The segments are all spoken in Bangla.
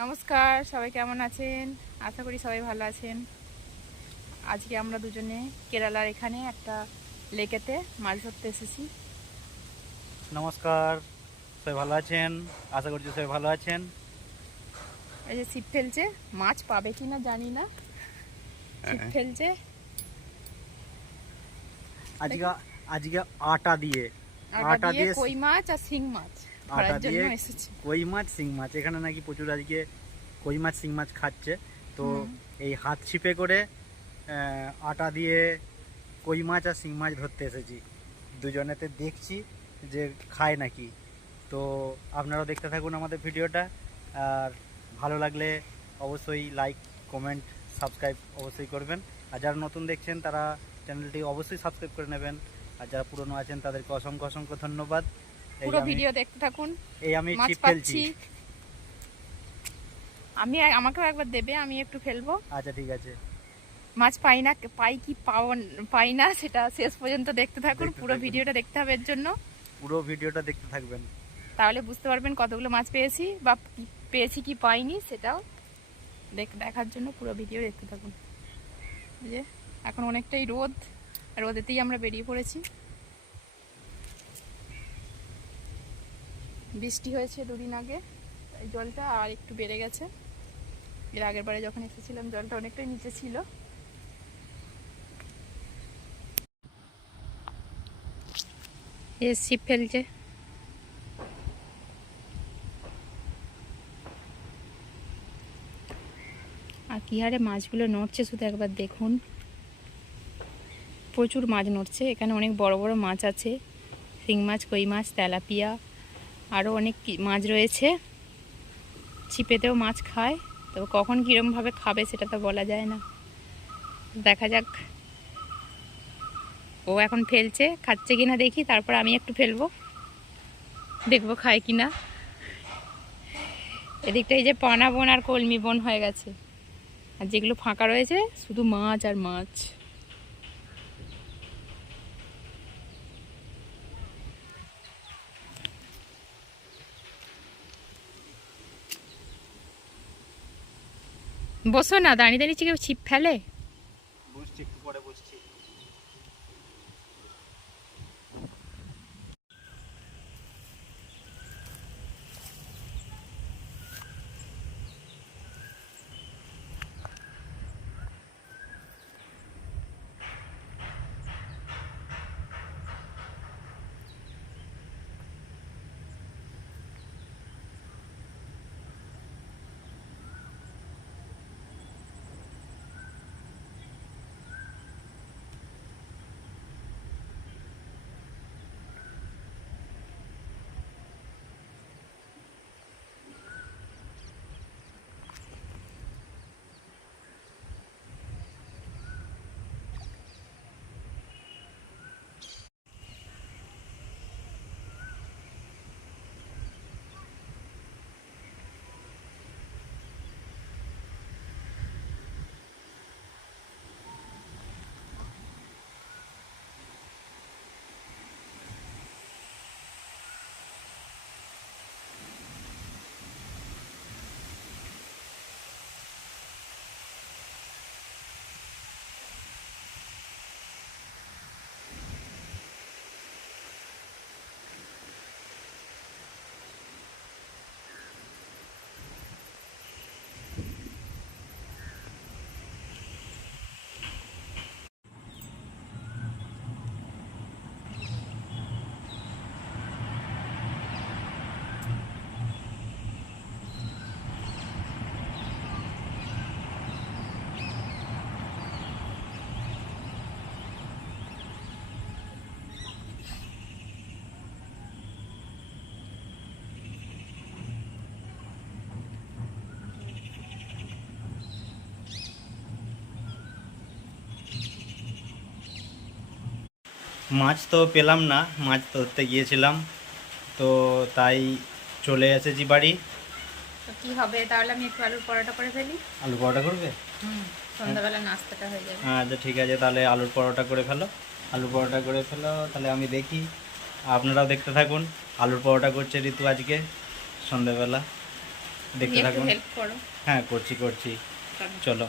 নমস্কার সবাই কেমন আছেন? আশা করি সবাই ভালো আছেন। আজকে আমরা দুজনে কেরালার এখানে একটা লেকেতে মাছ ধরতে এসেছি। নমস্কার সবাই ভালো আছেন? আশা করছি সবাই ভালো আছেন। এই যে ছিপ ফেলছে মাছ পাবে কি না জানি না। ছিপ হ্যাঁ। ফেলছে। আজকে আজকে আটা দিয়ে। আটা দিয়ে কই মাছ আর শিং মাছ। আটা দিয়ে কই মাছ? শিং মাছ। এখানে নাকি প্রচুর আজকে কই মাছ শিং মাছ খাচ্ছে। তো এই হাত ছিপে করে আটা দিয়ে কই মাছ আর শিং মাছ ধরতে এসেছি। দুজনেতে দেখছি যে খায় নাকি। তো আপনারাও দেখতে থাকুন আমাদের ভিডিওটা। আর ভালো লাগলে অবশ্যই লাইক কমেন্ট সাবস্ক্রাইব অবশ্যই করবেন। আর যারা নতুন দেখছেন তারা চ্যানেলটি অবশ্যই সাবস্ক্রাইব করে নেবেন। আর যারা পুরনো আছেন তাদেরকে অসংখ্য অসংখ্য ধন্যবাদ। পুরো ভিডিও দেখতে থাকুন। এই আমি মাছ পাচ্ছি। ফেলছি আমি আমাকেও একবার দেবে আমি একটু ফেলব আচ্ছা ঠিক আছে। মাছ পাই না পাই কি পাই না সেটা শেষ পর্যন্ত দেখতে থাকুন। পুরো ভিডিওটা দেখতে হবে এর জন্য। পুরো ভিডিওটা দেখতে থাকবেন। তাহলে বুঝতে পারবেন কতগুলো মাছ পেয়েছি বা পেয়েছি কি পাইনি সেটাও দেখ- দেখার জন্য পুরো ভিডিও দেখতে থাকুন। যে এখন অনেকটাই রোদ। রোদেতেই আমরা বেরিয়ে পড়েছি। বৃষ্টি হয়েছে দুদিন আগে জলটা আর একটু বেড়ে গেছে। এর আগের বারে যখন এসেছিলাম, জলটা অনেকটাই নিচে ছিল। এ ছিপ ফেলছে। আর কি হারে মাছগুলো নড়ছে, শুধু একবার দেখুন। প্রচুর মাছ নড়ছে, এখানে অনেক বড় বড় মাছ আছে। শিং মাছ, কই মাছ, তেলাপিয়া আরও অনেক মাছ রয়েছে। ছিপেতেও মাছ খায়। তো কখন কীরমভাবে খাবে সেটা তো বলা যায় না। দেখা যাক। ও এখন ফেলছে। খাচ্ছে কিনা দেখি। তারপর আমি একটু ফেলব। দেখব খায় কিনা। এদিকটা এই যে পানা বন আর কলমি বন হয়ে গেছে। আর যেগুলো ফাঁকা রয়েছে, শুধু মাছ আর মাছ। বসো না দাঁড়িয়ে দাঁড়িয়ে ছিপ ফেলে? মাছ তো পেলাম না মাছ ধরতে গিয়েছিলাম তো তাই চলে এসেছি বাড়ি। তো কি হবে? তাহলে আমি একটু আলুর পরোটা করে ফেলি। আলু পরোটা করবে? সন্ধ্যাবেলা নাস্তাটা হয়ে যাবে। আচ্ছা ঠিক আছে তাহলে আলুর পরোটা করে ফেলো। আলুর পরোটা করে ফেলো তাহলে আমি দেখি। আপনারাও দেখতে থাকুন আলুর পরোটা করছে ঋতু আজকে সন্ধ্যাবেলা। দেখতে থাকুন। হ্যাঁ করছি করছি। চলো।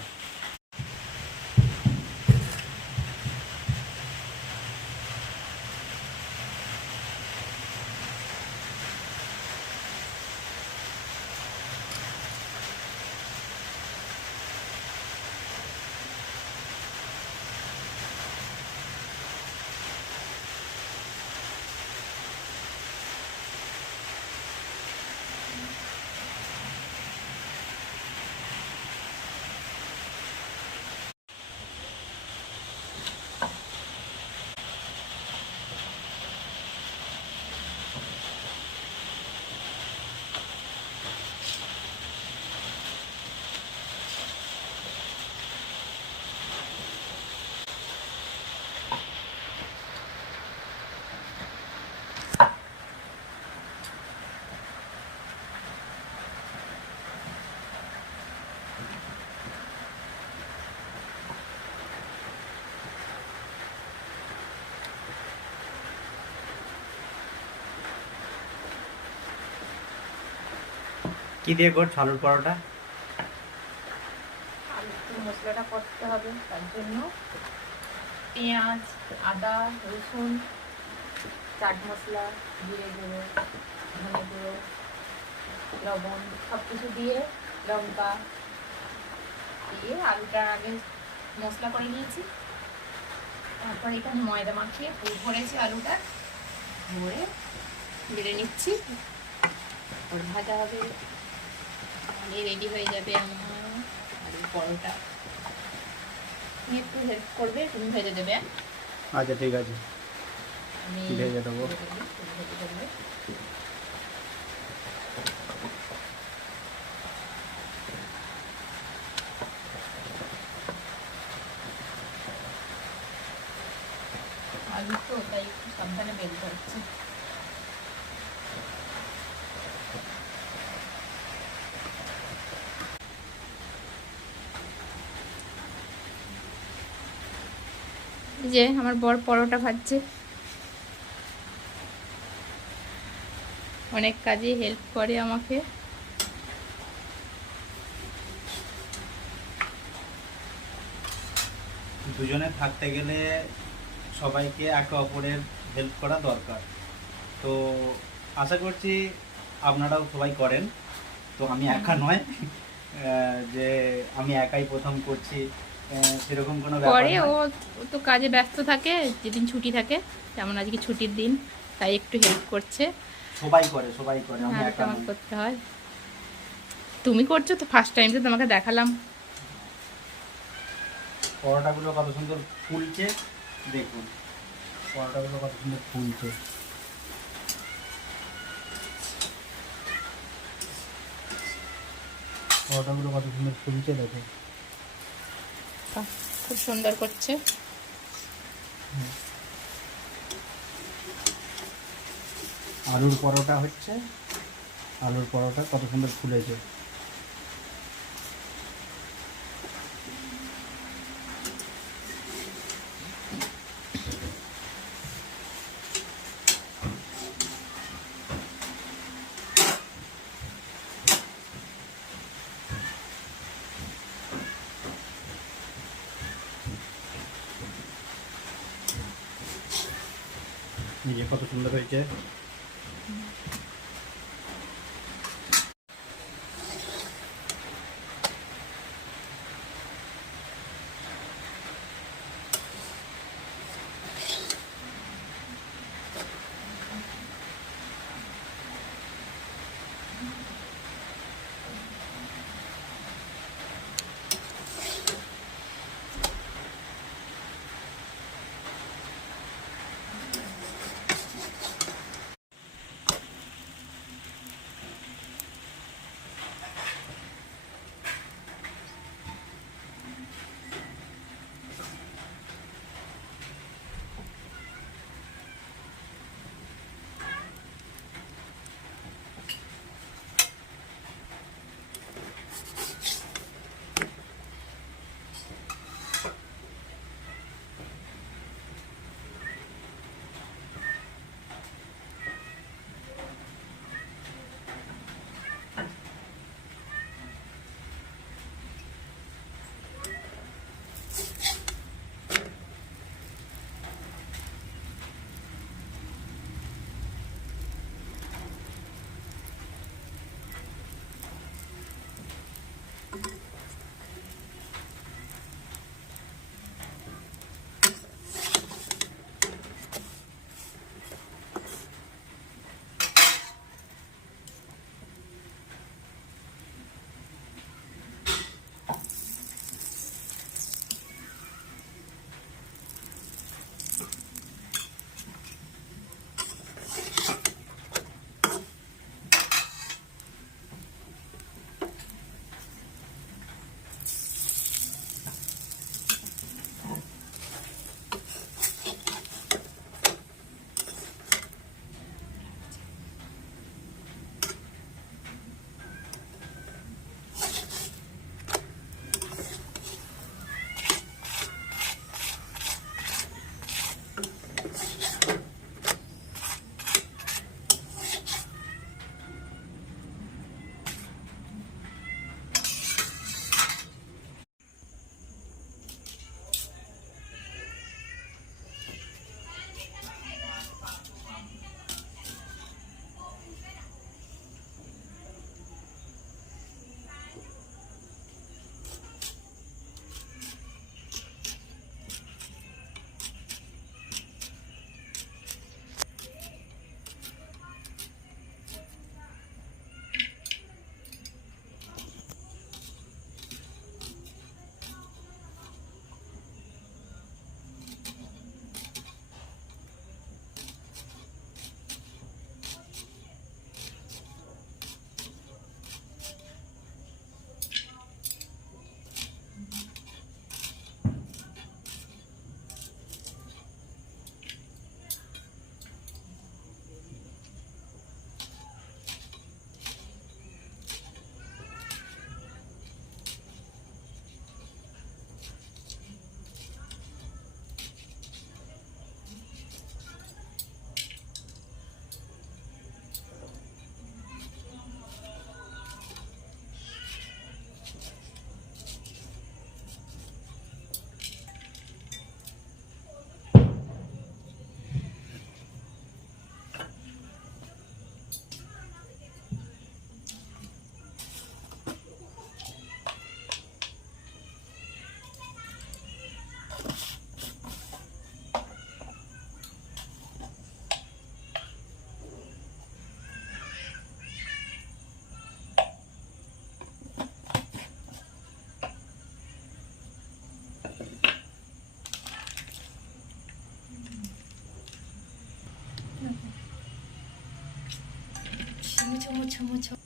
কি দিয়ে কর আলুর পরোটা? মশলাটা করতে হবে, তার জন্য পেঁয়াজ, আদা, রসুন, চাট মশলা জিরে গুঁড়ো ধনে গুঁড়ো, লবণ সব কিছু দিয়ে লঙ্কা দিয়ে আলুটা আগে মশলা করে নিয়েছি। তারপর এখানে ময়দা মাখিয়ে পুর ভরেছি আলুটা। ভরে বেড়ে নিচ্ছি। ভাজা হবে রেডি হয়ে যাবে আমার আলুর পরোটা তুমি একটু হেল্প করবে তুমি ভেজে দেবে আচ্ছা ঠিক আছে আমি ভেজে দেবো। ভেজে দেবে। আলু তো তাই একটু সাবধানে বেলতে হচ্ছে এই যে আমার বর পরোটা ভাজছে অনেক কাজে হেল্প করে আমাকে। দুজনে থাকতে গেলে সবাইকে একে অপরের হেল্প করা দরকার। তো আশা করছি আপনারাও সবাই করেন। তো আমি একা নয় যে আমি একাই প্রথম করছি। সেরকম কোনো পরে ও তো কাজে ব্যস্ত থাকে যেদিন ছুটি থাকে যেমন আজকে ছুটির দিন তাই একটু হেল্প করছে। সবাই করে সবাই করে আমি হ্যাঁ একা আমার করতে হয়। তুমি করছ তো ফার্স্ট টাইম তো তোমাকে দেখালাম। পরোটাগুলো কত সুন্দর ফুলছে দেখুন। পরোটাগুলো কত সুন্দর ফুলছে। পরোটাগুলো কত সুন্দর ফুলছে দেখুন। খুব সুন্দর করছে। আলুর পরোটা হচ্ছে। আলুর পরোটা কত সুন্দর ফুলেছে। নিজে কত সুন্দর হয়েছে। মুছো আমাদের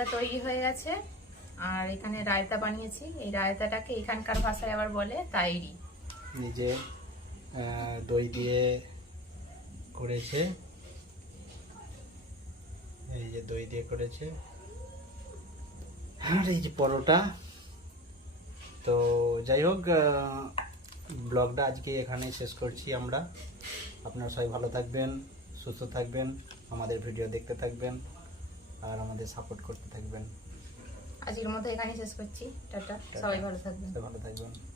পরোটা তৈরি হয়ে গেছে। আর এখানে রায়তা বানিয়েছি। এই রায়তাটাকে এখানকার ভাষায় আবার বলে তাইরি। নিজে দই দিয়ে করেছে। এই যে দই দিয়ে করেছে। আর এই যে পরোটা। তো যাই হোক ব্লগটা আজকে এখানে শেষ করছি আমরা। আপনারা সবাই ভালো থাকবেন, সুস্থ থাকবেন, আমাদের ভিডিও দেখতে থাকবেন। আর আমাদের সাপোর্ট করতে থাকবেন। আজকের মতো এখানেই শেষ করছি। টাটা সবাই ভালো থাকবেন। ভালো থাকবেন।